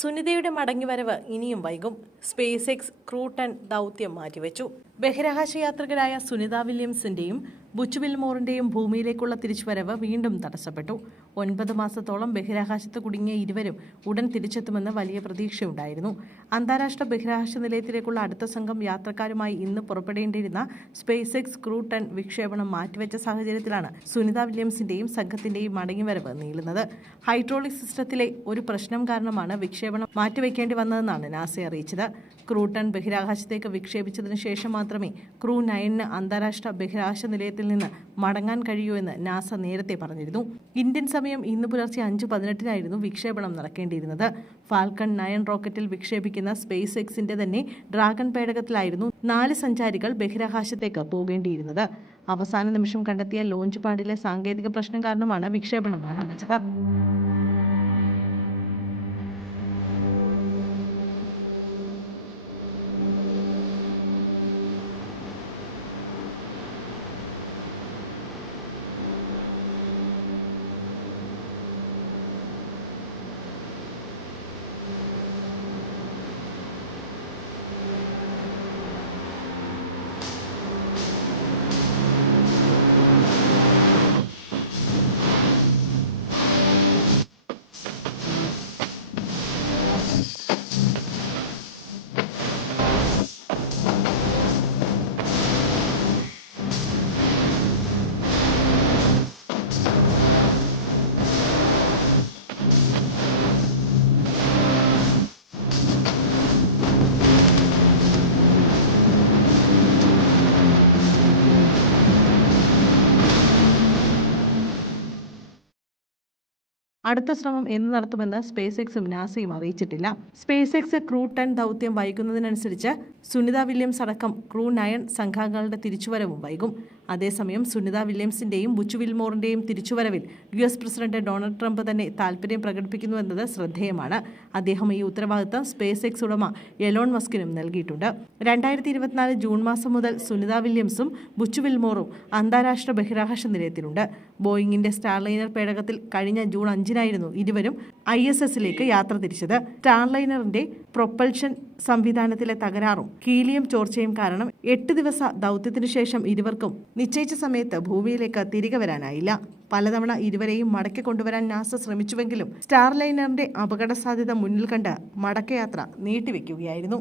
സുനിതയുടെ മടങ്ങിവരവ് ഇനിയും വൈകും. Space X crew 10 ദൗത്യം മാറ്റിവെച്ചു. ബഹിരാകാശ യാത്രികരായ സുനിത വില്യംസിന്റെയും ബുച്ച് വിൽമോറിന്റെയും ഭൂമിയിലേക്കുള്ള തിരിച്ചുവരവ് വീണ്ടും തടസ്സപ്പെട്ടു. 9 മാസത്തോളം ബഹിരാകാശത്ത് കുടുങ്ങിയ ഇരുവരും ഉടൻ തിരിച്ചെത്തുമെന്ന് വലിയ പ്രതീക്ഷയുണ്ടായിരുന്നു. അന്താരാഷ്ട്ര ബഹിരാകാശ നിലയത്തിലേക്കുള്ള അടുത്ത സംഘം യാത്രക്കാരുമായി ഇന്ന് പുറപ്പെടേണ്ടിയിരുന്ന സ്പേസ് എക്സ് ക്രൂ 10 വിക്ഷേപണം മാറ്റിവെച്ച സാഹചര്യത്തിലാണ് സുനിത വില്യംസിന്റെയും സംഘത്തിന്റെയും മടങ്ങിവരവ് നീളുന്നത്. ഹൈഡ്രോളിക് സിസ്റ്റത്തിലെ ഒരു പ്രശ്നം കാരണമാണ് വിക്ഷേപണം മാറ്റിവെക്കേണ്ടി വന്നതെന്നാണ് നാസ അറിയിച്ചത്. ക്രൂ 10 ബഹിരാകാശത്തേക്ക് വിക്ഷേപിച്ചതിനു ശേഷം മാത്രമേ ക്രൂ 9 അന്താരാഷ്ട്ര ബഹിരാകാശ നിലയത്തിൽ നിന്ന് മടങ്ങാൻ കഴിയൂ എന്ന് നാസ നേരത്തെ പറഞ്ഞിരുന്നു. ഇന്ത്യൻ സമയം ഇന്ന് പുലർച്ചെ 5:18 വിക്ഷേപണം നടക്കേണ്ടിയിരുന്നത്. ഫാൽക്കൺ 9 റോക്കറ്റിൽ വിക്ഷേപിക്കുന്ന സ്പേസ് എക്സിന്റെ തന്നെ ഡ്രാഗൺ പേടകത്തിലായിരുന്നു 4 സഞ്ചാരികൾ ബഹിരാകാശത്തേക്ക് പോകേണ്ടിയിരുന്നത്. അവസാന നിമിഷം കണ്ടെത്തിയ ലോഞ്ച് പാഡിലെ സാങ്കേതിക പ്രശ്നം കാരണമാണ് വിക്ഷേപണം ആരംഭിച്ചത്. അടുത്ത ശ്രമം എന്ന് നടത്തുമെന്ന് സ്പേസ് എക്സും നാസയും അറിയിച്ചിട്ടില്ല. സ്പേസ് എക്സ് ക്രൂ 10 ദൗത്യം വൈകുന്നതിനനുസരിച്ച് സുനിത വില്യംസ് അടക്കം ക്രൂ 9 സംഘാംഗങ്ങളുടെ തിരിച്ചുവരവും വൈകും. അതേസമയം സുനിത വില്യംസിന്റെയും ബുച്ച് വിൽമോറിന്റെയും തിരിച്ചുവരവിൽ US പ്രസിഡന്റ് ഡൊണാൾഡ് ട്രംപ് തന്നെ താൽപര്യം പ്രകടിപ്പിക്കുന്നുവെന്നത് ശ്രദ്ധേയമാണ്. അദ്ദേഹം ഈ ഉത്തരവാദിത്തം സ്പേസ് എക്സ് ഉടമ എലോൺ മസ്കിനും നൽകിയിട്ടുണ്ട്. 2024 ജൂൺ മാസം മുതൽ സുനിത വില്യംസും ബുച്ച് വിൽമോറും അന്താരാഷ്ട്ര ബഹിരാകാശ നിലയത്തിലുണ്ട്. ബോയിങ്ങിന്റെ സ്റ്റാർലൈനർ പേടകത്തിൽ കഴിഞ്ഞ ജൂൺ 5-നായിരുന്നു ഇരുവരും ISSലേക്ക് യാത്ര തിരിച്ചത്. സ്റ്റാർലൈനറിന്റെ പ്രൊപ്പൽഷൻ സംവിധാനത്തിലെ തകരാറും ഹീലിയം ചോർച്ചയും കാരണം 8 ദിവസ ദൗത്യത്തിനു ശേഷം ഇരുവർക്കും നിശ്ചയിച്ച സമയത്ത് ഭൂമിയിലേക്ക് തിരികെ വരാനായില്ല. പലതവണ ഇരുവരെയും മടക്കി കൊണ്ടുവരാൻ നാസ ശ്രമിച്ചുവെങ്കിലും സ്റ്റാർലൈനറിന്റെ അപകട സാധ്യത മുന്നിൽ കണ്ട് മടക്കയാത്ര നീട്ടിവെക്കുകയായിരുന്നു.